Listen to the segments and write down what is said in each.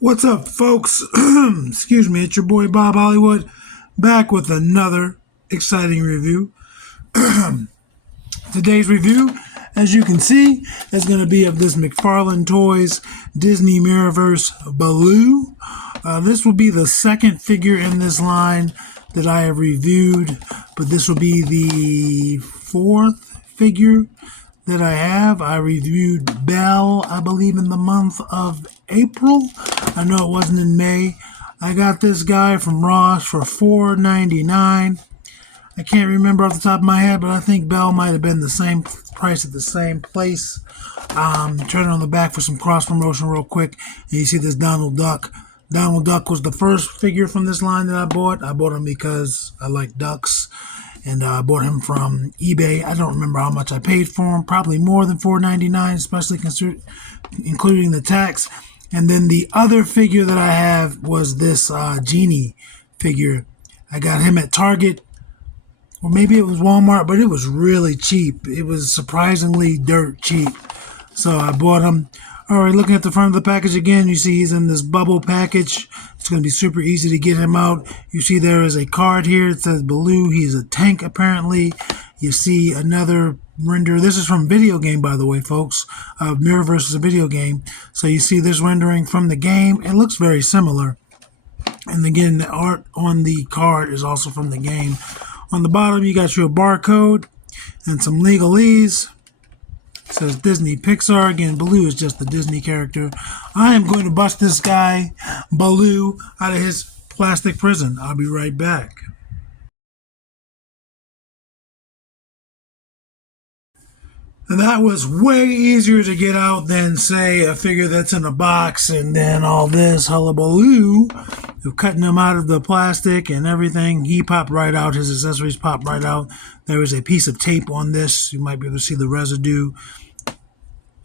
What's up, folks? Excuse me, it's your boy Bob Hollywood back with another exciting review. Today's review, as you can see, is going to be of this McFarlane Toys Disney Mirrorverse Baloo. This will be the second figure in this line that I have reviewed, but this will be the fourth figure that I have. I reviewed Belle, I believe, in the month of April. I know it wasn't in May. I got this guy from Ross for $4.99. I can't remember off the top of my head, but I think Belle might have been the same price at the same place. Turn it on the back for some cross promotion real quick. And you see this Donald Duck. Donald Duck was the first figure from this line that I bought. I bought him because I like ducks. And I bought him from eBay. I don't remember how much I paid for him. Probably more than $4.99, especially including the tax. And then the other figure that I have was this Genie figure. I got him at Target, or maybe it was Walmart, but it was really cheap. It was surprisingly dirt cheap. So I bought him. All right, looking at the front of the package again, you see he's in this bubble package. It's going to be super easy to get him out. You see there is a card here. It says Baloo. He's a tank, apparently. You see another render. This is from video game, by the way, folks. Mirrorverse is a video game. So you see this rendering from the game. It looks very similar. And again, the art on the card is also from the game. On the bottom, you got your barcode and some legalese. It says Disney Pixar. Again, Baloo is just the Disney character. I am going to bust this guy, Baloo, out of his plastic prison. I'll be right back. And that was way easier to get out than, say, a figure that's in a box and then all this hullabaloo of cutting him out of the plastic and everything. He popped right out. His accessories popped right out. There was a piece of tape on this. You might be able to see the residue,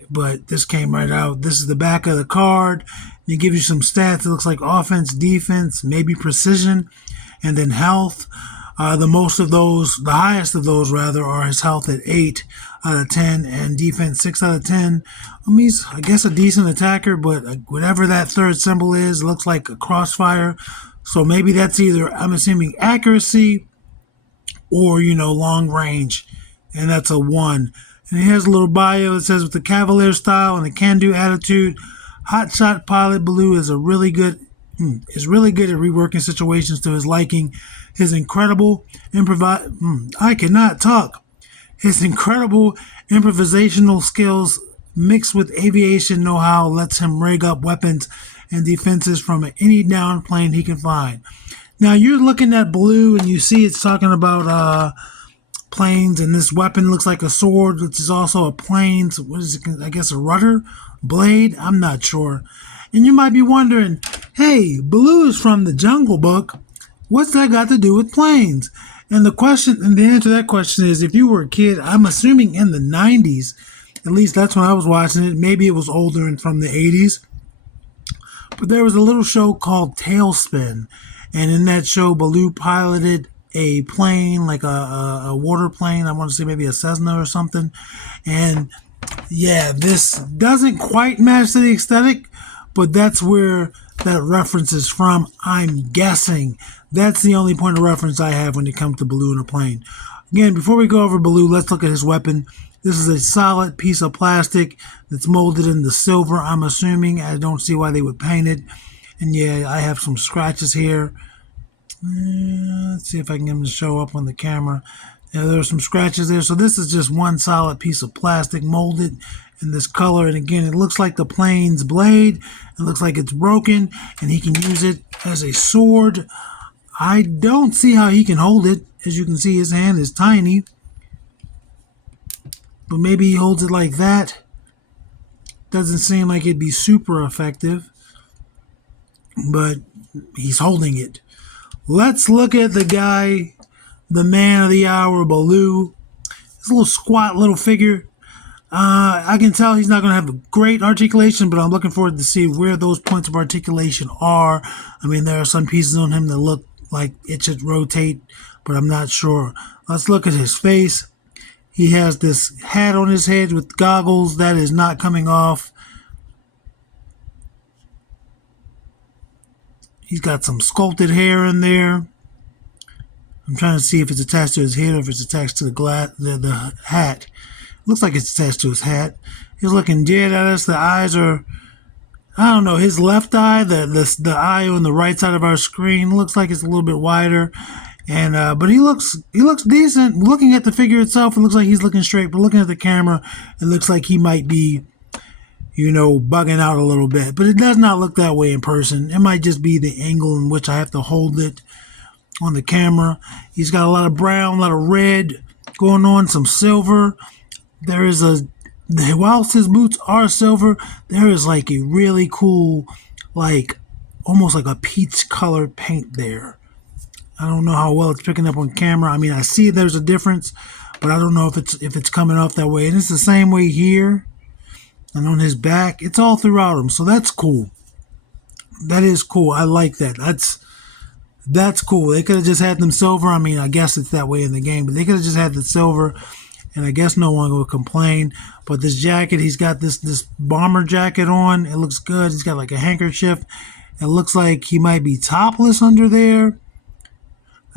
but this came right out. This is the back of the card. It gives you some stats. It looks like offense, defense, maybe precision, and then health. The highest of those rather, are his health at 8 out of 10 and defense 6 out of 10. He's, I guess, a decent attacker, but whatever that third symbol is, looks like a crossfire. So maybe that's either, I'm assuming, accuracy or, long range. And that's a 1. And he has a little bio. It says, with the cavalier style and the can-do attitude, hotshot pilot Baloo is really good at reworking situations to his liking. His incredible I cannot talk. His incredible improvisational skills mixed with aviation know-how lets him rig up weapons and defenses from any down plane he can find. Now you're looking at Baloo and you see it's talking about planes, and this weapon looks like a sword, which is also a plane. So what is it? I guess a rudder blade? I'm not sure. And you might be wondering, hey, Baloo is from the Jungle Book. What's that got to do with planes? And the answer to that question is, if you were a kid, I'm assuming in the 90s, at least that's when I was watching it. Maybe it was older and from the 80s. But there was a little show called Tailspin. And in that show, Baloo piloted a plane, like a water plane. I want to say maybe a Cessna or something. And yeah, this doesn't quite match the aesthetic, but that's where that reference is from, I'm guessing. That's the only point of reference I have when it comes to Baloo in a plane. Again, before we go over Baloo, let's look at his weapon. This is a solid piece of plastic that's molded into silver, I'm assuming. I don't see why they would paint it. And yeah, I have some scratches here. Let's see if I can get them to show up on the camera. Yeah, there are some scratches there. So this is just one solid piece of plastic molded in this color. And again, it looks like the plane's blade. It looks like it's broken, and he can use it as a sword. I don't see how he can hold it. As you can see, his hand is tiny. But maybe he holds it like that. Doesn't seem like it'd be super effective. But he's holding it. Let's look at the guy, the man of the hour, Baloo. This little squat little figure. I can tell he's not going to have a great articulation, but I'm looking forward to see where those points of articulation are. I mean, there are some pieces on him that look like it should rotate, but I'm not sure. Let's look at his face. He has this hat on his head with goggles that is not coming off. He's got some sculpted hair in there. I'm trying to see if it's attached to his head or if it's attached to the hat. Looks like it's attached to his hat. He's looking dead at us. The eyes are, I don't know, his left eye, the eye on the right side of our screen looks like it's a little bit wider. And but he looks decent. Looking at the figure itself, it looks like he's looking straight. But looking at the camera, it looks like he might be, bugging out a little bit. But it does not look that way in person. It might just be the angle in which I have to hold it on the camera. He's got a lot of brown, a lot of red going on, some silver. Whilst his boots are silver, there is like a really cool, like almost like a peach colored paint there. I don't know how well it's picking up on camera. I mean, I see there's a difference, but I don't know if it's coming off that way. And it's the same way here and on his back. It's all throughout him, so that's cool. That is cool. I like that. That's cool. They could have just had them silver. I mean, I guess it's that way in the game, but they could have just had the silver, and I guess no one would complain. But this jacket, he's got this bomber jacket on. It looks good. He's got like a handkerchief. It looks like he might be topless under there.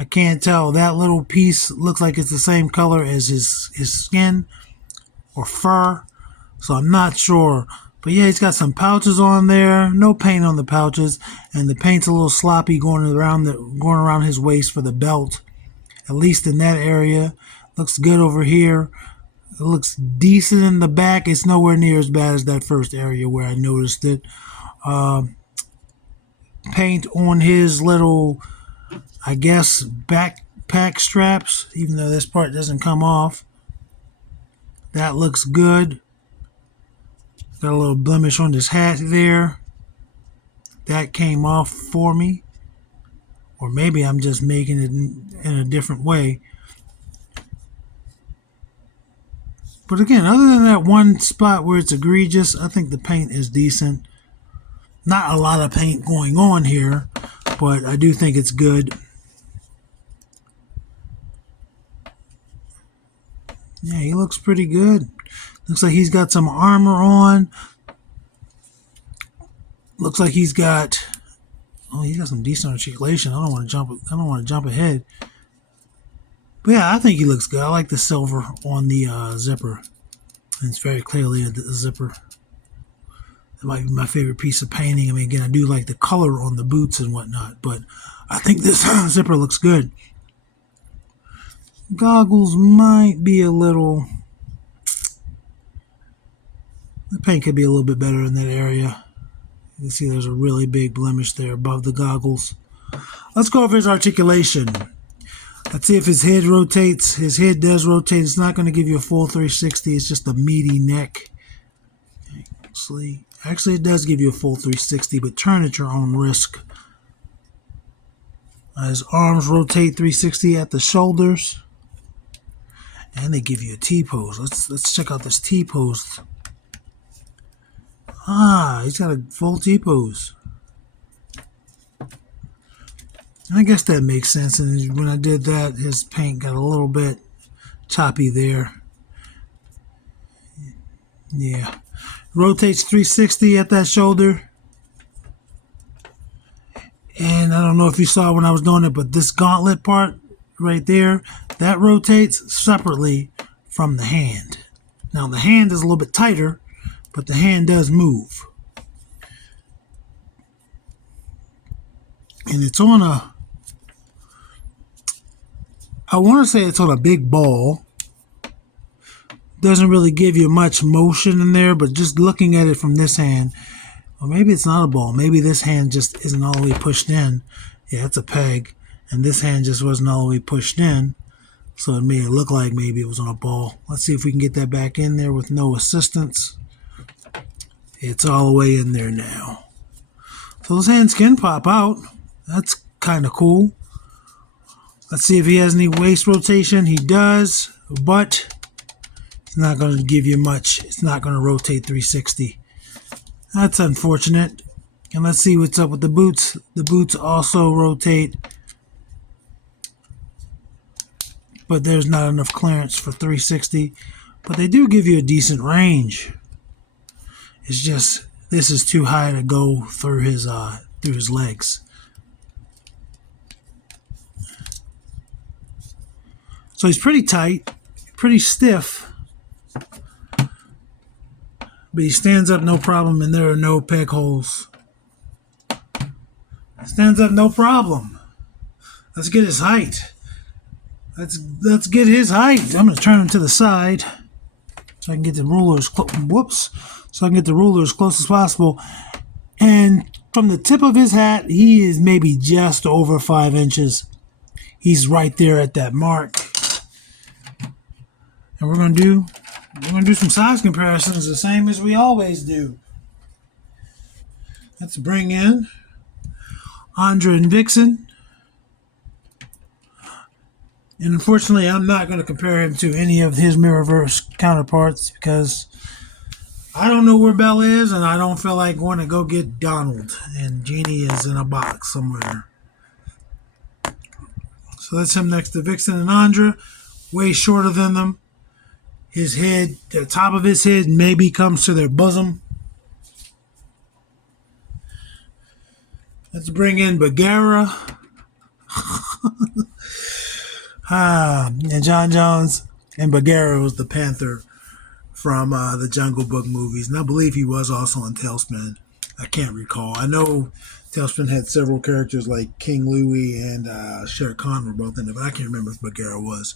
I can't tell. That little piece looks like it's the same color as his skin or fur, so I'm not sure. But yeah, he's got some pouches on there. No paint on the pouches, and the paint's a little sloppy going around his waist for the belt. At least in that area, looks good over here. It looks decent in the back. It's nowhere near as bad as that first area where I noticed it. Paint on his little, I guess, backpack straps, even though this part doesn't come off. That looks good. Got a little blemish on his hat there. That came off for me. Or maybe I'm just making it in a different way. But again, other than that one spot where it's egregious, I think the paint is decent. Not a lot of paint going on here, but I do think it's good. Yeah, he looks pretty good. Looks like he's got some armor on. Looks like he's got some decent articulation. I don't want to jump ahead. But yeah, I think he looks good. I like the silver on the zipper. And it's very clearly a zipper. It might be my favorite piece of painting. I mean, again, I do like the color on the boots and whatnot, but I think this zipper looks good. Goggles might be a little... The paint could be a little bit better in that area. You can see there's a really big blemish there above the goggles. Let's go over his articulation. Let's see if his head rotates. His head does rotate. It's not going to give you a full 360. It's just a meaty neck. Actually, it does give you a full 360, but turn at your own risk. His arms rotate 360 at the shoulders. And they give you a T-pose. Let's check out this T-pose. He's got a full T-pose. I guess that makes sense. And when I did that, his paint got a little bit choppy there. Yeah. Rotates 360 at that shoulder. And I don't know if you saw when I was doing it, but this gauntlet part right there, that rotates separately from the hand. Now the hand is a little bit tighter, but the hand does move. And it's on I want to say it's on a big ball. Doesn't really give you much motion in there, but just looking at it from this hand, or maybe it's not a ball. Maybe this hand just isn't all the way pushed in. Yeah, it's a peg. And this hand just wasn't all the way pushed in. So it made it look like maybe it was on a ball. Let's see if we can get that back in there with no assistance. It's all the way in there now. So those hands can pop out. That's kind of cool. Let's see if he has any waist rotation. He does, but it's not going to give you much. It's not going to rotate 360. That's unfortunate. And let's see what's up with the boots. The boots also rotate, but there's not enough clearance for 360. But they do give you a decent range. It's just this is too high to go through his legs. So he's pretty tight, pretty stiff, but he stands up no problem, and there are no peg holes. Stands up no problem. Let's get his height. Let's get his height. I'm going to turn him to the side so I can get the ruler as so I can get the ruler as close as possible. And from the tip of his hat, he is maybe just over 5 inches. He's right there at that mark. And we're gonna do some size comparisons the same as we always do. Let's bring in Andra and Vixen. And unfortunately, I'm not going to compare him to any of his Mirrorverse counterparts because I don't know where Belle is, and I don't feel like going to go get Donald. And Genie is in a box somewhere. So that's him next to Vixen and Andra. Way shorter than them. His head, the top of his head maybe comes to their bosom. Let's bring in Bagheera. And John Jones. And Bagheera was the panther from the Jungle Book movies. And I believe he was also in Tailspin. I can't recall. I know Tailspin had several characters like King Louie and Shere Khan were both in it, but I can't remember if Bagheera was.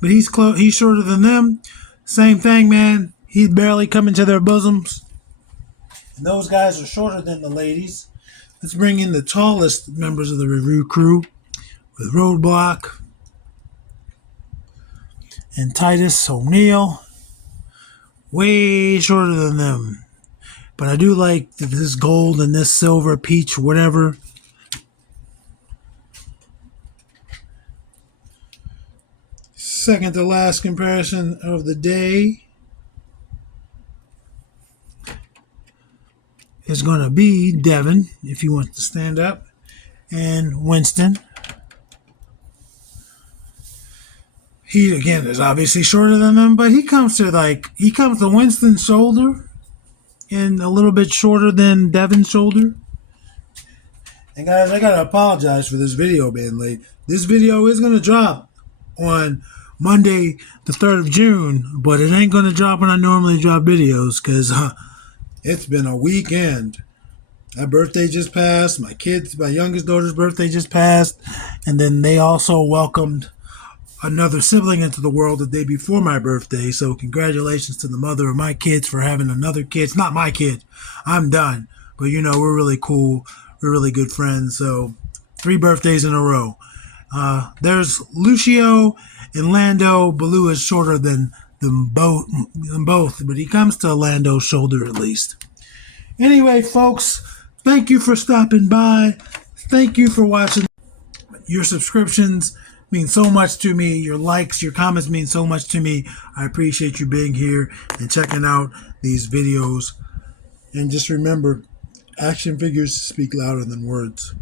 But he's shorter than them. Same thing, man. He's barely coming to their bosoms. And those guys are shorter than the ladies. Let's bring in the tallest members of the review crew with Roadblock and Titus O'Neil. Way shorter than them. But I do like this gold and this silver, peach, whatever. Second to last comparison of the day is going to be Devin, if he wants to stand up, and Winston. He, again, is obviously shorter than them, but he comes to Winston's shoulder and a little bit shorter than Devin's shoulder. And guys, I got to apologize for this video being late. This video is going to drop on Monday, the 3rd of June, but it ain't going to drop when I normally drop videos because it's been a weekend. My birthday just passed. My youngest daughter's birthday just passed. And then they also welcomed another sibling into the world the day before my birthday. So congratulations to the mother of my kids for having another kid. It's not my kid. I'm done. But, we're really cool. We're really good friends. So 3 birthdays in a row. There's Lucio and Lando. Baloo is shorter than them both, but he comes to Lando's shoulder at least. Anyway, folks, thank you for stopping by. Thank you for watching. Your subscriptions mean so much to me. Your likes, your comments mean so much to me. I appreciate you being here and checking out these videos. And just remember, action figures speak louder than words.